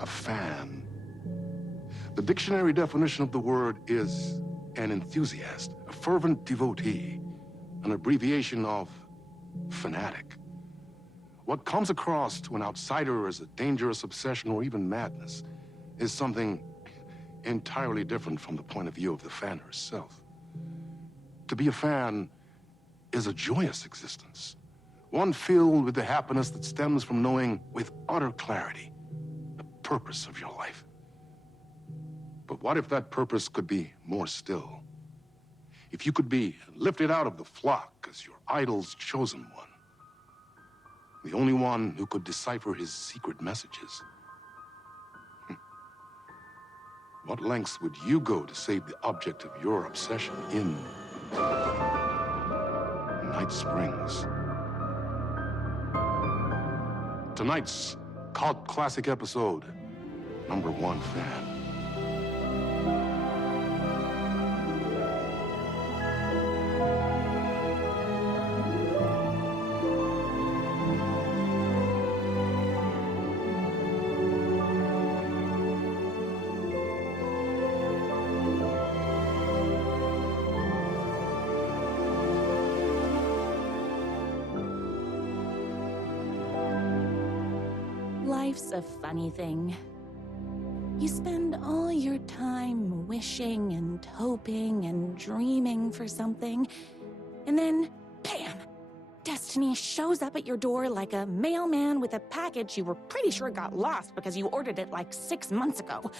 a fan. The dictionary definition of the word is an enthusiast, a fervent devotee, an abbreviation of fanatic. What comes across to an outsider as a dangerous obsession or even madness is something entirely different from the point of view of the fan herself. To be a fan is a joyous existence, one filled with the happiness that stems from knowing with utter clarity the purpose of your life. But what if that purpose could be more still? If you could be lifted out of the flock as your idol's chosen one, the only one who could decipher his secret messages. What lengths would you go to save the object of your obsession in Night Springs? Tonight's cult classic episode, number 1 fan. Life's a funny thing. You spend all your time wishing and hoping and dreaming for something, and then, bam! Destiny shows up at your door like a mailman with a package you were pretty sure got lost because you ordered it like 6 months ago.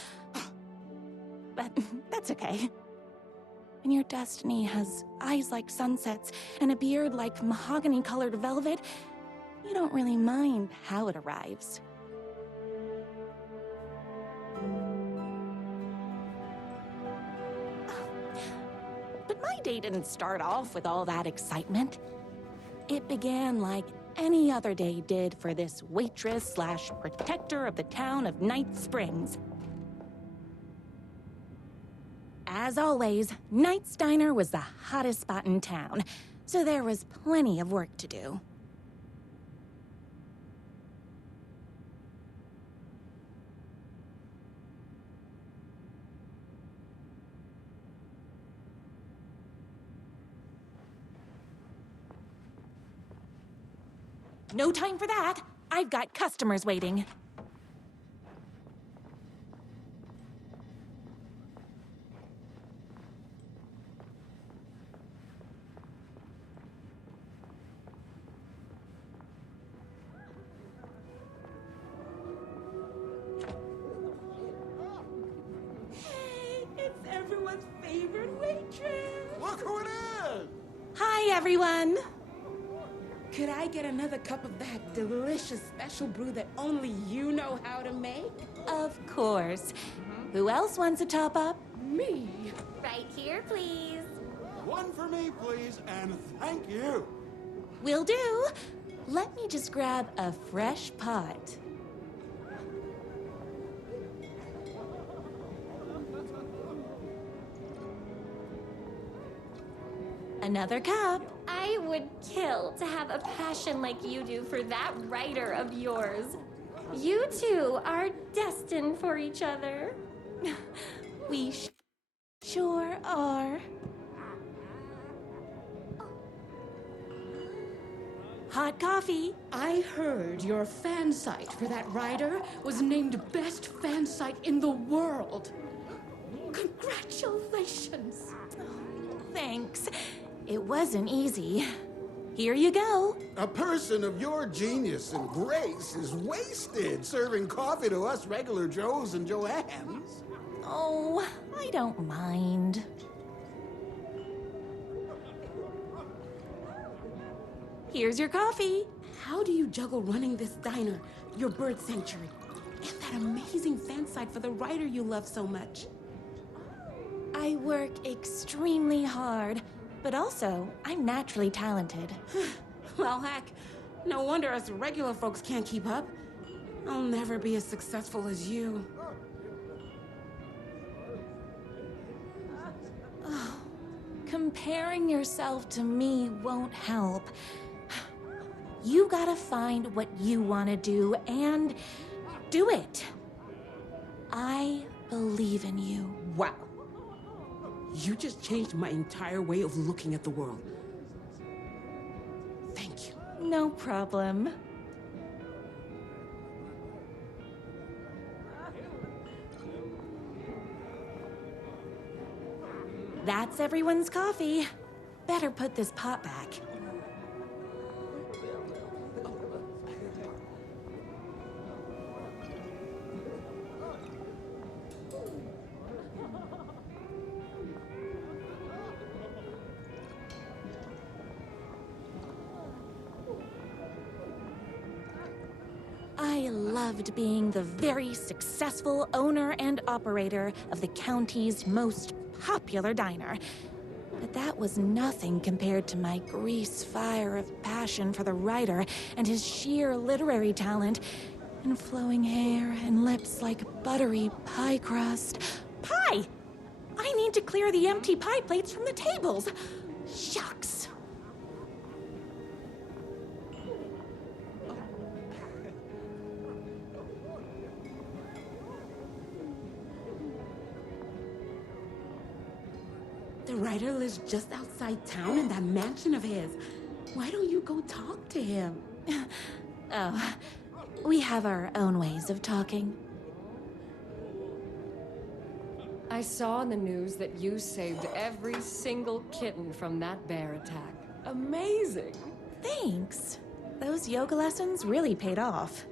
But that's okay. When your destiny has eyes like sunsets and a beard like mahogany-colored velvet, you don't really mind how it arrives. But my day didn't start off with all that excitement. It began like any other day did for this waitress/protector of the town of Night Springs. As always, Knight's Diner was the hottest spot in town, so there was plenty of work to do. No time for that. I've got customers waiting. Hey, it's everyone's favorite waitress. Look who it is! Hi, everyone. Could I get another cup of that delicious special brew that only you know how to make? Of course. Who else wants a top up? Me. Right here, please. One for me, please, and thank you. Will do. Let me just grab a fresh pot. Another cup. I would kill to have a passion like you do for that writer of yours. You two are destined for each other. We sure are. Hot coffee. I heard your fan site for that writer was named best fan site in the world. Congratulations. Thanks. It wasn't easy. Here you go. A person of your genius and grace is wasted serving coffee to us regular Joes and Joannes. Oh, I don't mind. Here's your coffee. How do you juggle running this diner, your bird sanctuary, and that amazing fan site for the writer you love so much? I work extremely hard, but also I'm naturally talented. Well, heck, no wonder us regular folks can't keep up. I'll never be as successful as you. Comparing yourself to me won't help. You gotta find what you want to do and do it. I believe in you. Wow. You just changed my entire way of looking at the world. Thank you. No problem. That's everyone's coffee. Better put this pot back. I loved being the very successful owner and operator of the county's most popular diner. But that was nothing compared to my grease fire of passion for the writer and his sheer literary talent, and flowing hair and lips like buttery pie crust. Pie! I need to clear the empty pie plates from the tables. Shucks. The writer lives just outside town in that mansion of his. Why don't you go talk to him? Oh, we have our own ways of talking. I saw in the news that you saved every single kitten from that bear attack. Amazing! Thanks. Those yoga lessons really paid off.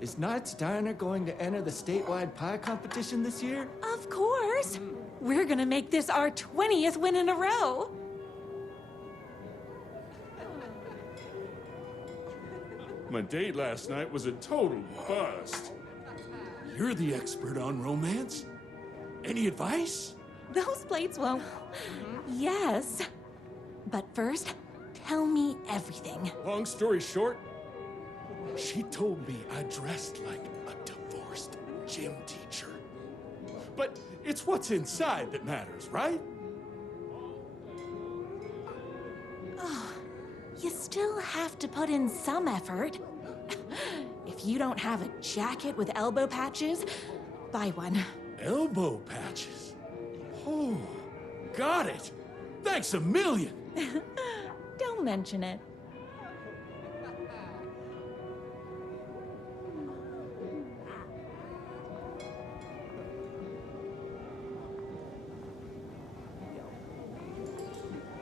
Is Knight's Diner going to enter the statewide pie competition this year? Of course! We're gonna make this our 20th win in a row! My date last night was a total bust. You're the expert on romance. Any advice? Those plates won't. Yes. But first, tell me everything. Long story short, She told me I dressed like a divorced gym teacher. But it's what's inside that matters, right? You still have to put in some effort. If you don't have a jacket with elbow patches, buy one. Elbow patches. Oh, got it. Thanks a million. Don't mention it.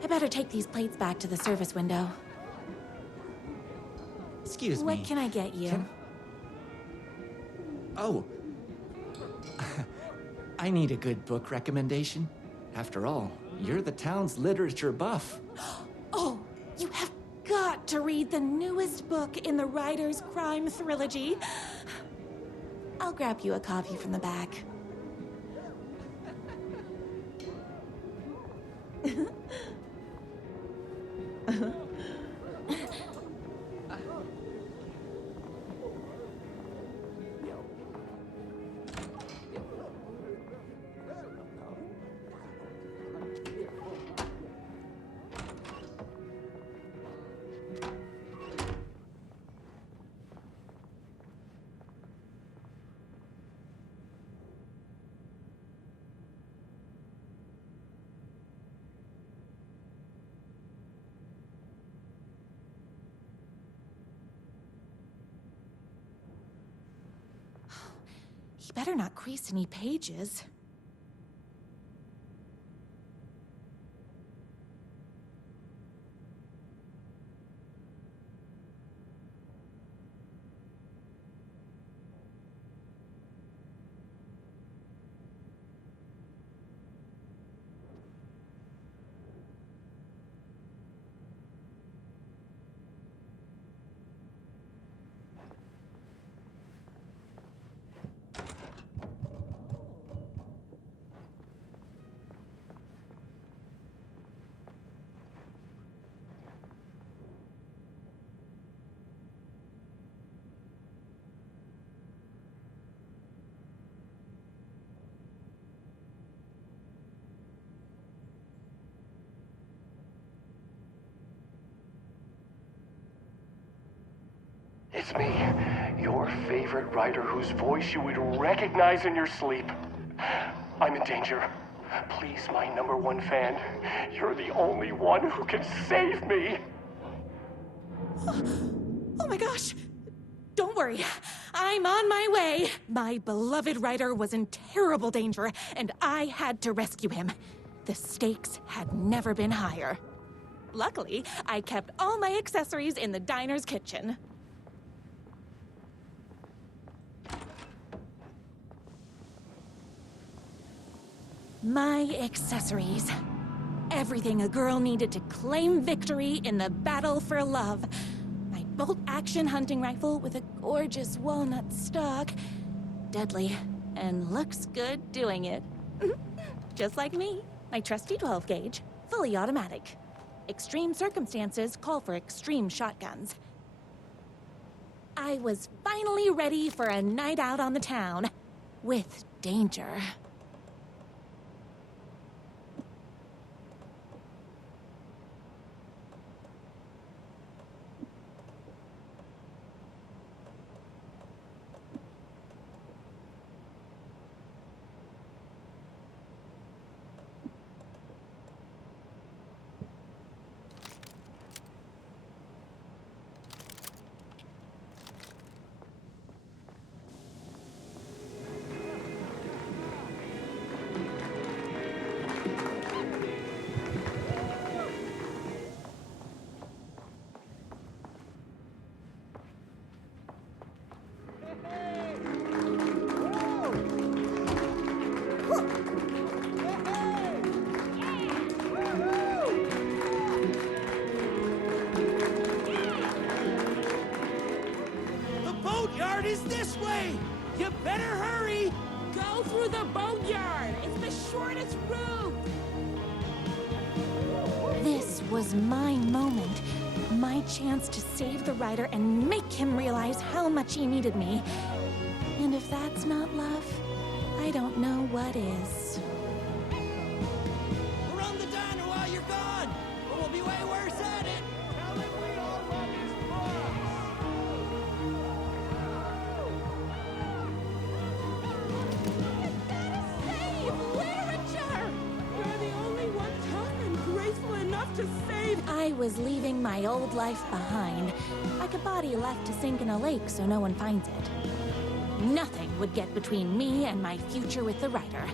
I better take these plates back to the service window. Excuse me. What can I get you? Oh. I need a good book recommendation. After all, you're the town's literature buff. Oh, you have got to read the newest book in the Writer's Crime Trilogy. I'll grab you a copy from the back. He better not crease any pages. It's me, your favorite writer whose voice you would recognize in your sleep. I'm in danger. Please, my #1 fan, you're the only one who can save me. Oh my gosh! Don't worry, I'm on my way. My beloved writer was in terrible danger, and I had to rescue him. The stakes had never been higher. Luckily, I kept all my accessories in the diner's kitchen. My accessories. Everything a girl needed to claim victory in the battle for love. My bolt-action hunting rifle with a gorgeous walnut stock. Deadly, and looks good doing it. Just like me. My trusty 12-gauge, fully automatic. Extreme circumstances call for extreme shotguns. I was finally ready for a night out on the town. With danger. Boatyard is this way! You better hurry! Go through the boatyard. It's the shortest route. This was my moment. My chance to save the writer and make him realize how much he needed me. And if that's not love, I don't know what is. We'll run the diner while you're gone, but we'll be way worse at it! Tell him we all run his Save literature. You're the only one tough and graceful enough to save. I was leaving my old life behind, like a body left to sink in a lake so no one finds it. Nothing would get between me and my future with the writer.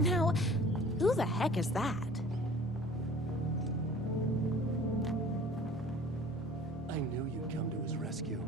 Now, who the heck is that? I knew you'd come to his rescue.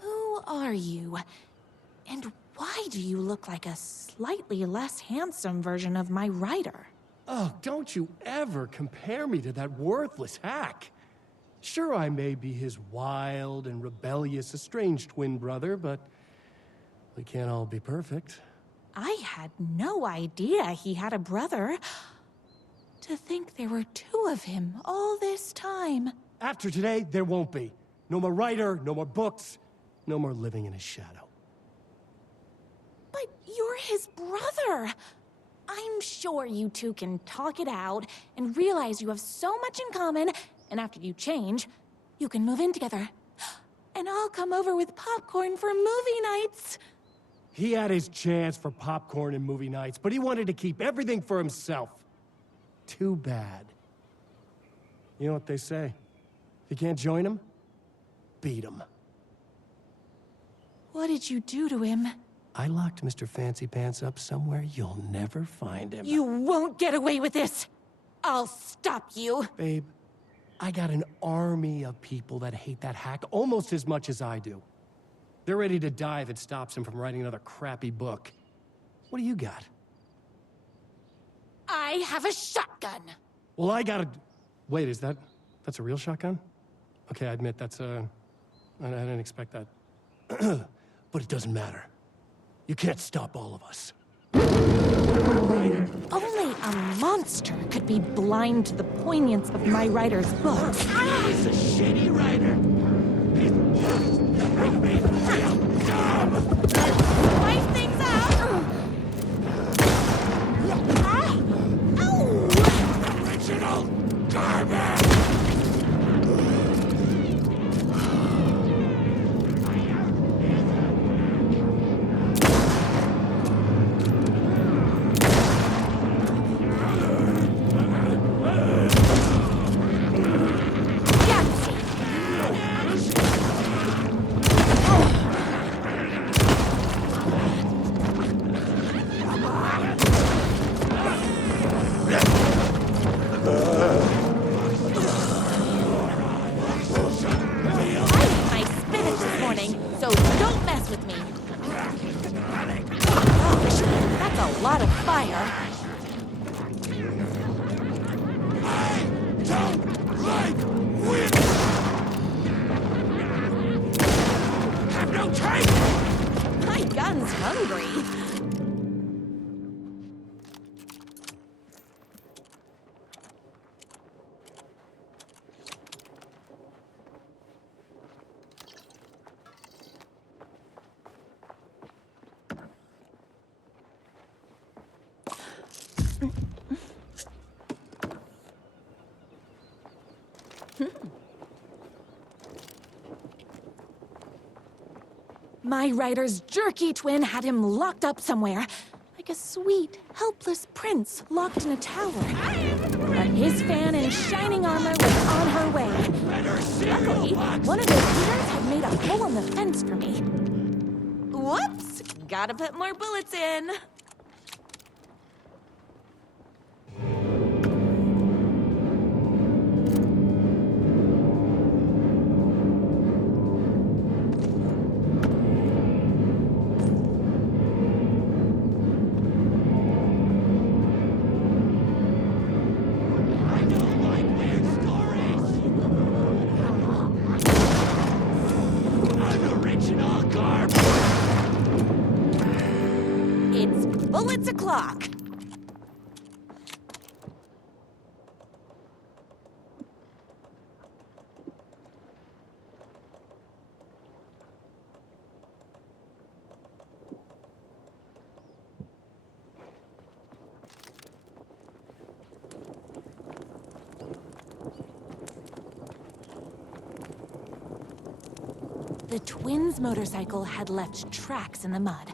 Who are you? And why do you look like a slightly less handsome version of my writer? Oh, don't you ever compare me to that worthless hack. Sure, I may be his wild and rebellious estranged twin brother, but we can't all be perfect. I had no idea he had a brother. To think there were two of him all this time. After today, there won't be. No more Ryder, no more books, no more living in his shadow. But you're his brother. I'm sure you two can talk it out and realize you have so much in common, and after you change, you can move in together. And I'll come over with popcorn for movie nights. He had his chance for popcorn and movie nights, but he wanted to keep everything for himself. Too bad. You know what they say? If you can't join him, beat him. What did you do to him? I locked Mr. Fancy Pants up somewhere you'll never find him. You won't get away with this. I'll stop you. Babe, I got an army of people that hate that hack almost as much as I do. They're ready to die if it stops him from writing another crappy book. What do you got? I have a shotgun. Well, I got a... Wait, that's a real shotgun? Okay, I admit I didn't expect that. But it doesn't matter. You can't stop all of us. Only a monster could be blind to the poignance of my writer's books. He's a shitty writer. He's just make me feel dumb. Wipe things out. Original garbage. My writer's jerky twin had him locked up somewhere, like a sweet, helpless prince locked in a tower. But his fan in shining armor was on her way. Luckily, one of those leaders had made a hole in the fence for me. Whoops! Gotta put more bullets in. Bullets o'clock. The twins' motorcycle had left tracks in the mud.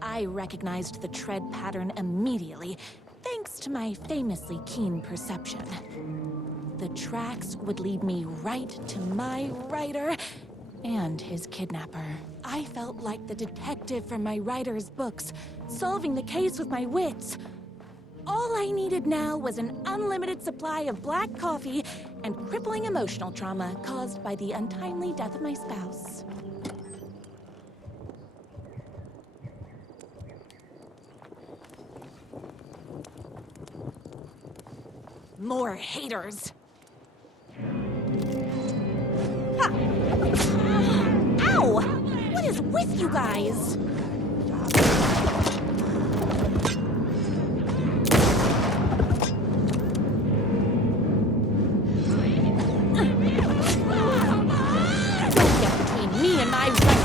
I recognized the tread pattern immediately, thanks to my famously keen perception. The tracks would lead me right to my writer and his kidnapper. I felt like the detective from my writer's books, solving the case with my wits. All I needed now was an unlimited supply of black coffee and crippling emotional trauma caused by the untimely death of my spouse. More haters. is with you guys? Don't get between me and my writer.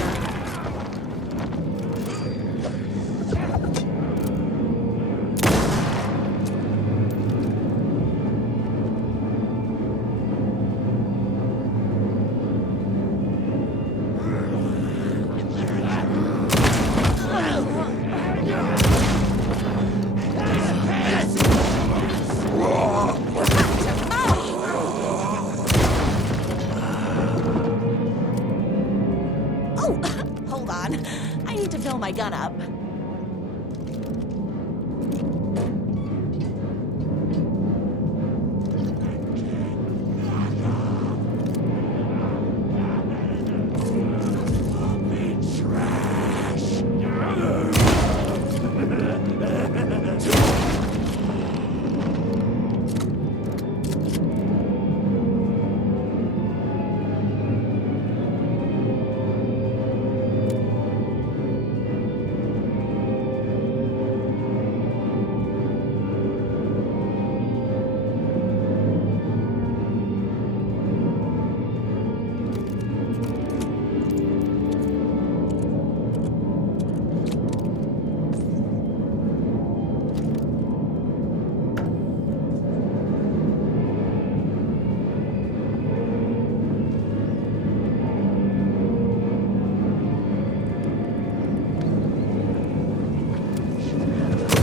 Oh, hold on. I need to fill my gun up.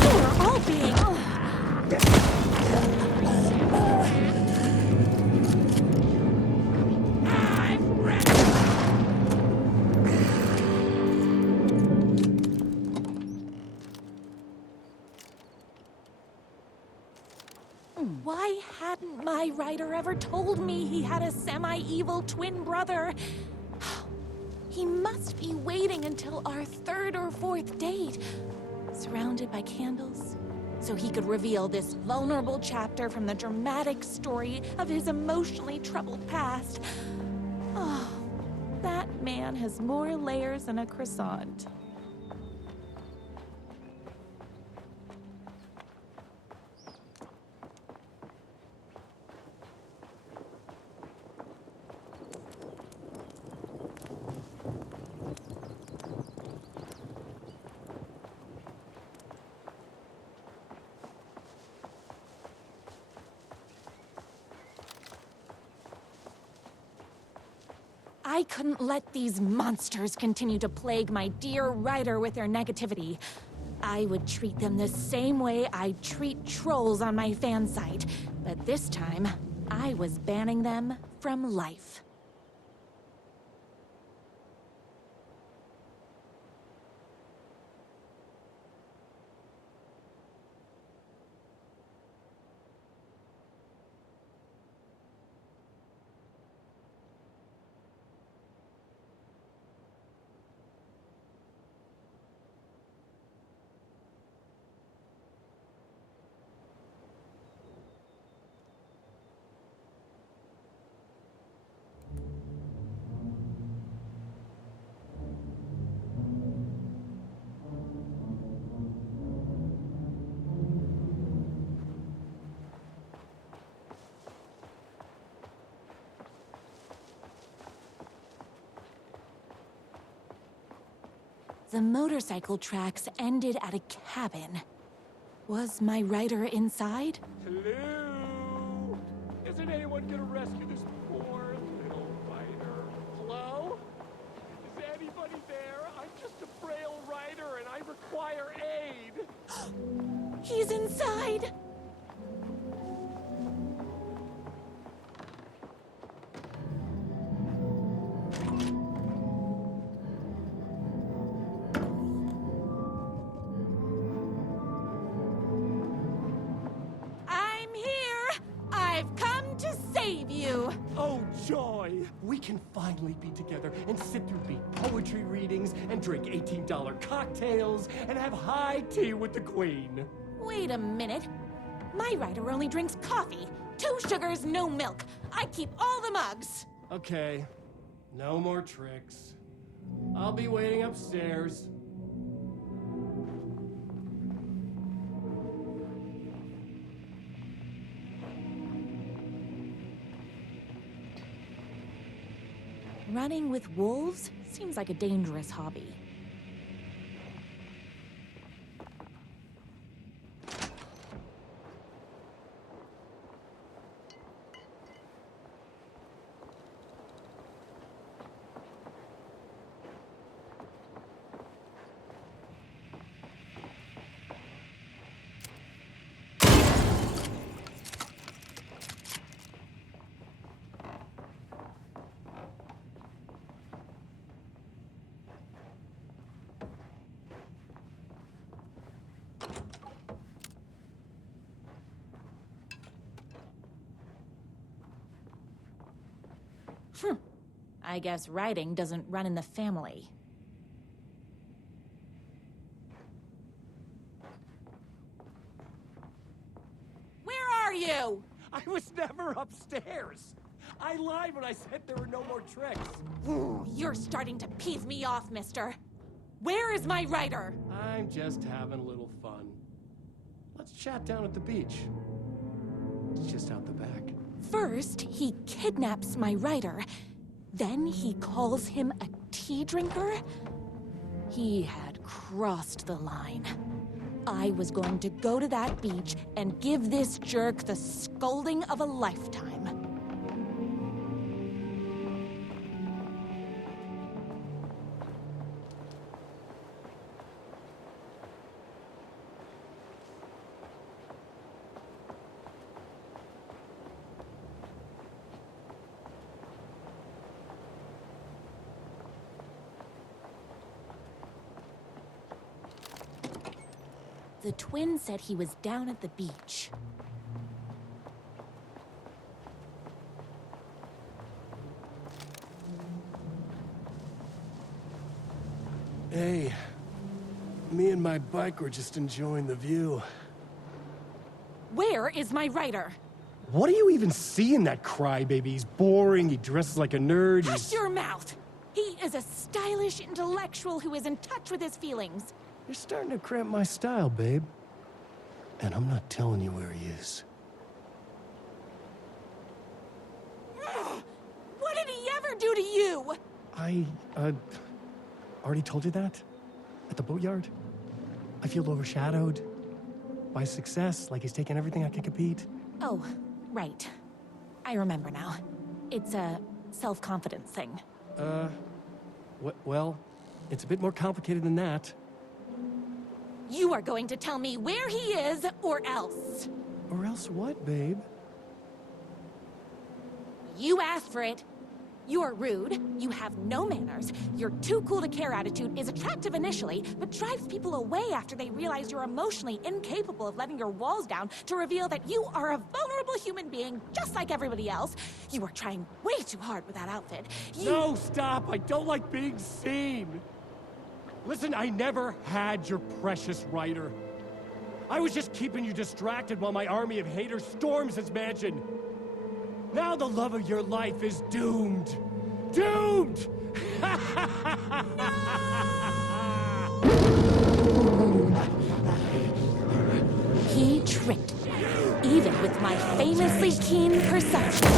We're all being... Why hadn't my writer ever told me he had a semi-evil twin brother? He must be waiting until our third or fourth date, surrounded by candles, so he could reveal this vulnerable chapter from the dramatic story of his emotionally troubled past. Oh, that man has more layers than a croissant. I couldn't let these monsters continue to plague my dear writer with their negativity. I would treat them the same way I'd treat trolls on my fan site, but this time, I was banning them from life. The motorcycle tracks ended at a cabin. Was my writer inside? Hello? Isn't anyone gonna rescue this poor little writer? Hello? Is anybody there? I'm just a frail writer and I require aid. He's inside! I'm here! I've come to save you! Oh, joy! We can finally be together and sit through the poetry readings and drink $18 cocktails and have high tea with the Queen. Wait a minute. My writer only drinks coffee. 2 sugars, no milk. I keep all the mugs. Okay, no more tricks. I'll be waiting upstairs. Running with wolves seems like a dangerous hobby. I guess writing doesn't run in the family. Where are you? I was never upstairs. I lied when I said there were no more tricks. Ooh, you're starting to piss me off, mister. Where is my writer? I'm just having a little fun. Let's chat down at the beach. It's just out the back. First, he kidnaps my writer. Then he calls him a tea drinker? He had crossed the line. I was going to go to that beach and give this jerk the scolding of a lifetime. The twin said he was down at the beach. Hey, me and my bike were just enjoying the view. Where is my writer? What do you even see in that crybaby? He's boring, he dresses like a nerd, Hush your mouth! He is a stylish intellectual who is in touch with his feelings. You're starting to cramp my style, babe. And I'm not telling you where he is. What did he ever do to you? I, already told you that? At the boatyard? I feel overshadowed by success, like he's taking everything I can compete. Oh, right. I remember now. It's a self-confidence thing. Well, it's a bit more complicated than that. You are going to tell me where he is, or else. Or else what, babe? You asked for it. You're rude, you have no manners, your too cool to care attitude is attractive initially, but drives people away after they realize you're emotionally incapable of letting your walls down to reveal that you are a vulnerable human being just like everybody else. You are trying way too hard with that outfit. No, stop! I don't like being seen! Listen, I never had your precious writer. I was just keeping you distracted while my army of haters storms his mansion. Now the love of your life is doomed. Doomed! He tricked me, even with my famously keen perception.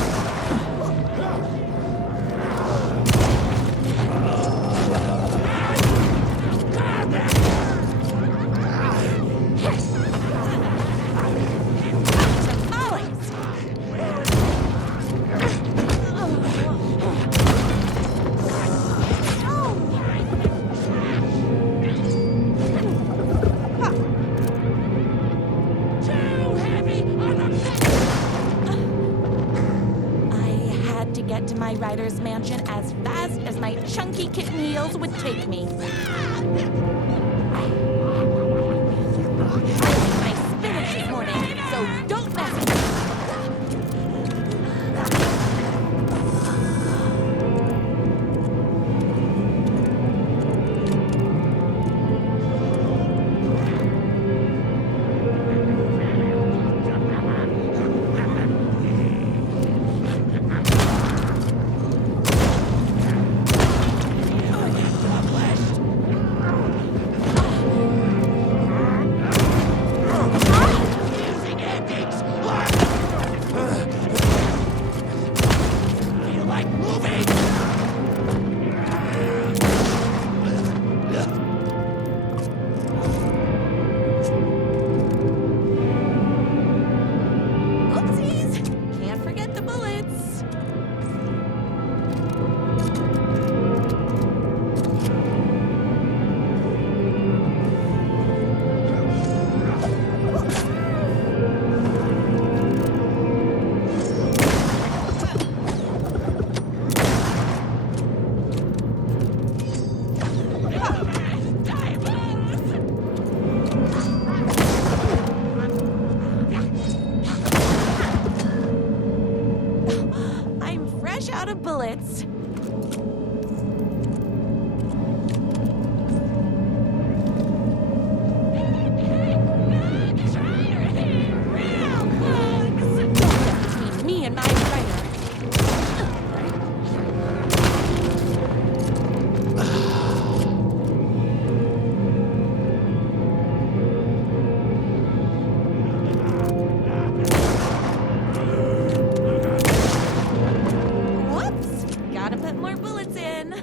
My writer's mansion as fast as my chunky kitten heels would take me. I ate my spinach this morning, so don't mess with me. bullets. Between me and my writer. Whoops! Gotta put more bullets in.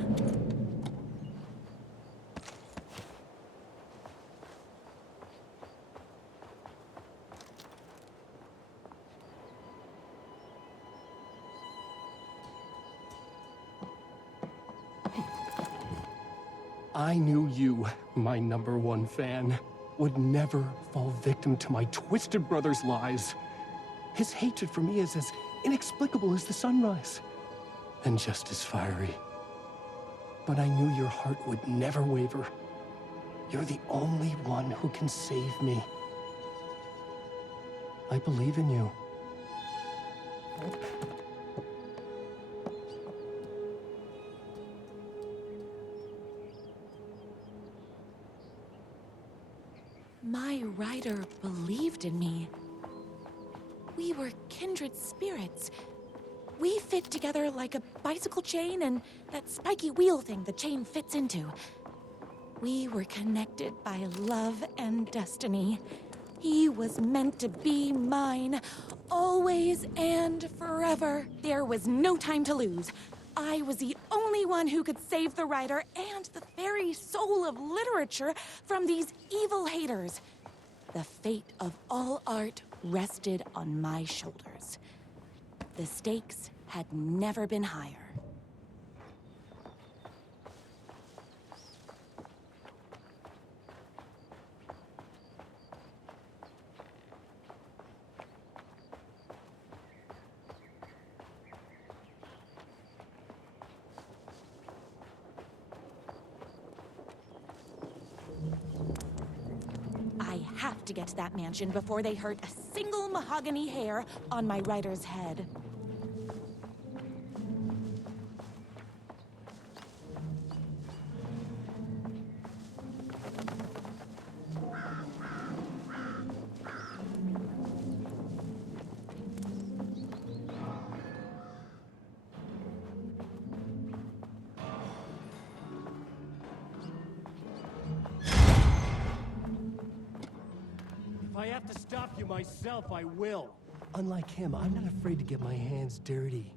I knew you, my #1 fan, would never fall victim to my twisted brother's lies. His hatred for me is as inexplicable as the sunrise, and just as fiery. But I knew your heart would never waver. You're the only one who can save me. I believe in you. My writer believed in me. We were kindred spirits. We fit together like a bicycle chain and that spiky wheel thing the chain fits into. We were connected by love and destiny. He was meant to be mine, always and forever. There was no time to lose. I was the only one who could save the writer and the very soul of literature from these evil haters. The fate of all art rested on my shoulders. The stakes had never been higher. I have to get to that mansion before they hurt a single mahogany hair on my writer's head. If I have to stop you myself, I will. Unlike him, I'm not afraid to get my hands dirty.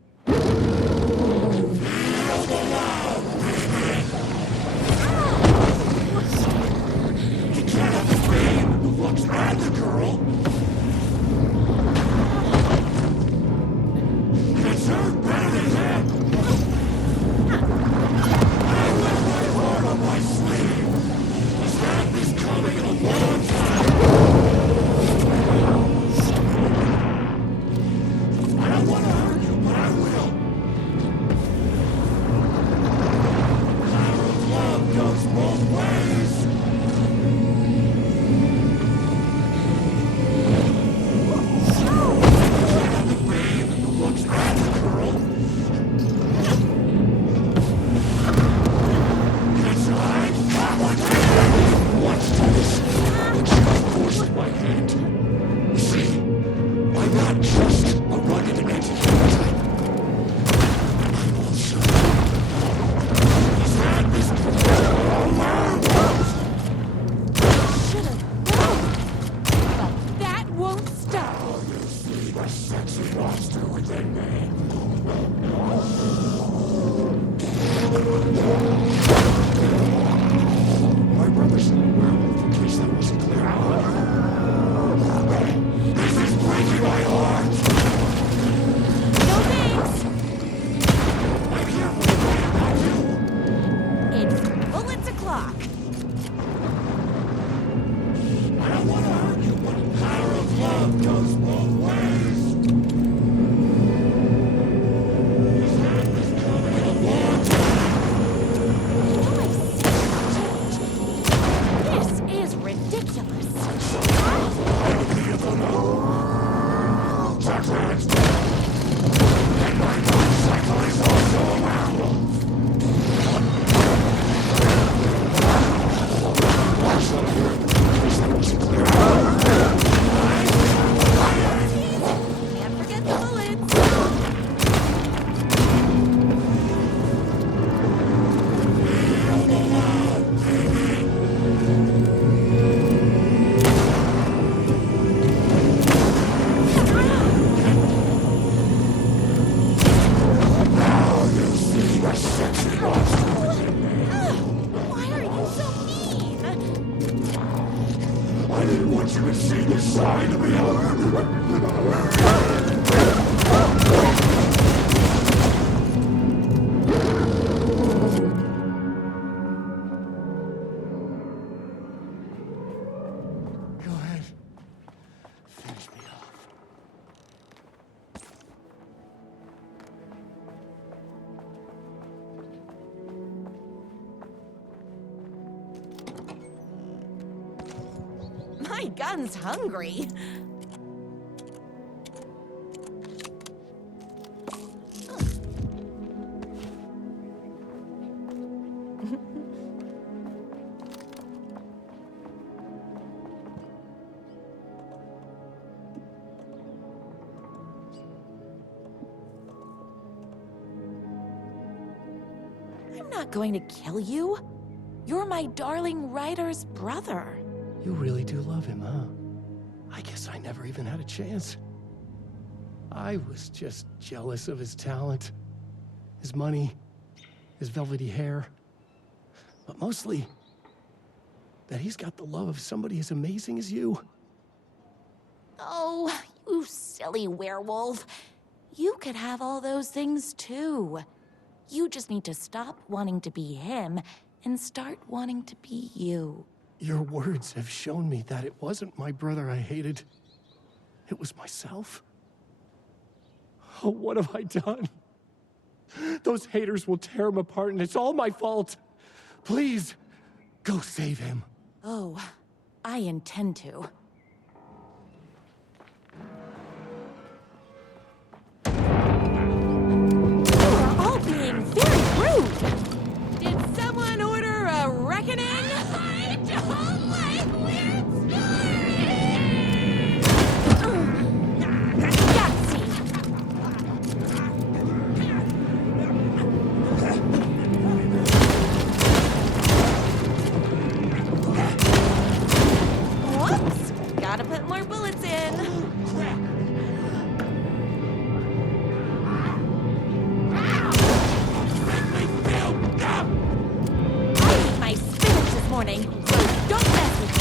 And my motorcycle is also Go ahead. Finish me off. My gun's hungry. I'm not going to kill you. You're my darling writer's brother. You really do love him, huh? I guess I never even had a chance. I was just jealous of his talent, his money, his velvety hair. But mostly, that he's got the love of somebody as amazing as you. Oh, you silly werewolf. You could have all those things too. You just need to stop wanting to be him and start wanting to be you. Your words have shown me that it wasn't my brother I hated. It was myself. Oh, what have I done? Those haters will tear him apart, and it's all my fault. Please, go save him. Oh, I intend to. You are all being very rude. Did someone order a reckoning? I don't like weird stories. Yahtzee. Whoops! Gotta put more bullets in. I ate my spinach this morning, so don't mess with me.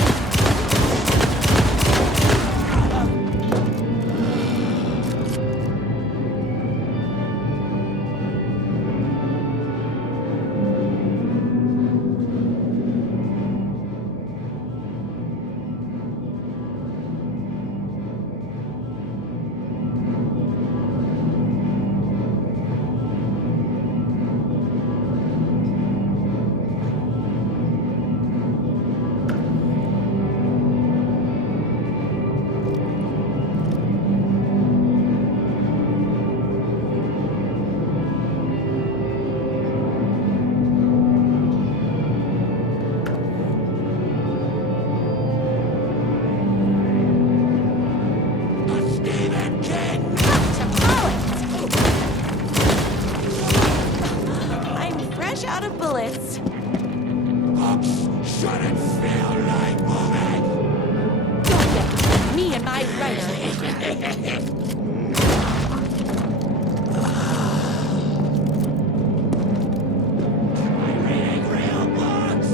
I'm fresh out of bullets. Shouldn't feel like moving! Don't get me and my writer. Reading real books!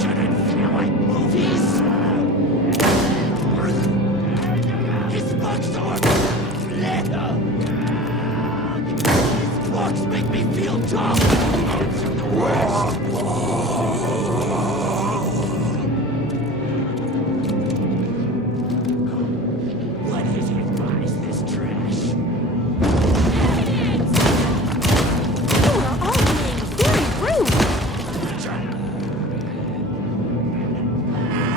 Shouldn't feel like movies! His books are little! His books make me feel dumb! What is it buys this trash? You are all being very rude.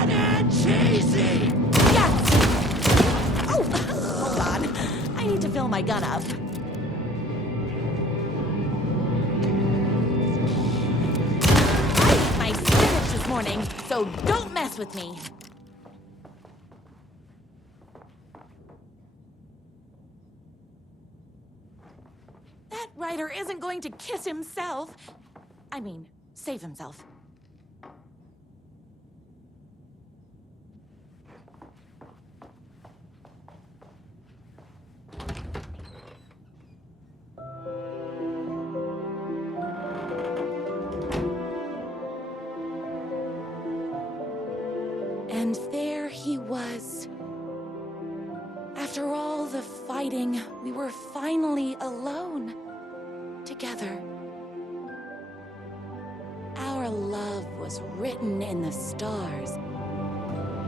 And cheesy! Yes. Oh, hold on. I need to fill my gun up. I ate my spinach this morning, so don't mess with me. That writer isn't going to kiss himself. I mean, save himself. And there there he was. After all the fighting, we were finally alone. Together. Our love was written in the stars.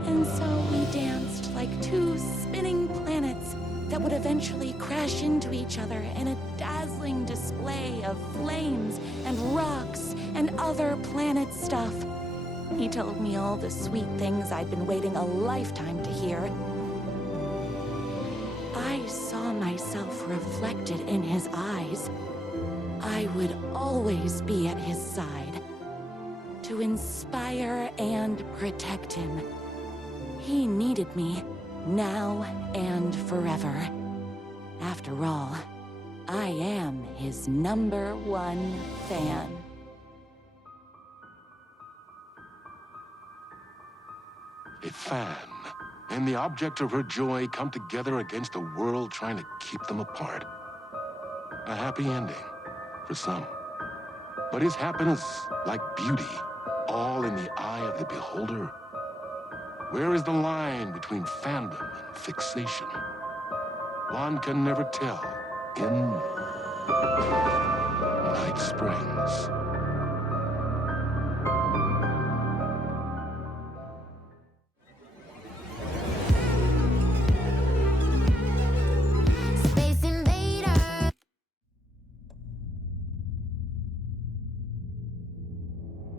And so we danced like two spinning planets that would eventually crash into each other in a dazzling display of flames and rocks and other planet stuff. He told me all the sweet things I'd been waiting a lifetime to hear. I saw myself reflected in his eyes. I would always be at his side, to inspire and protect him. He needed me, now and forever. After all, I am his #1 fan. A fan and the object of her joy come together against a world trying to keep them apart. A happy ending for some. But is happiness, like beauty, all in the eye of the beholder? Where is the line between fandom and fixation? One can never tell in Night Springs.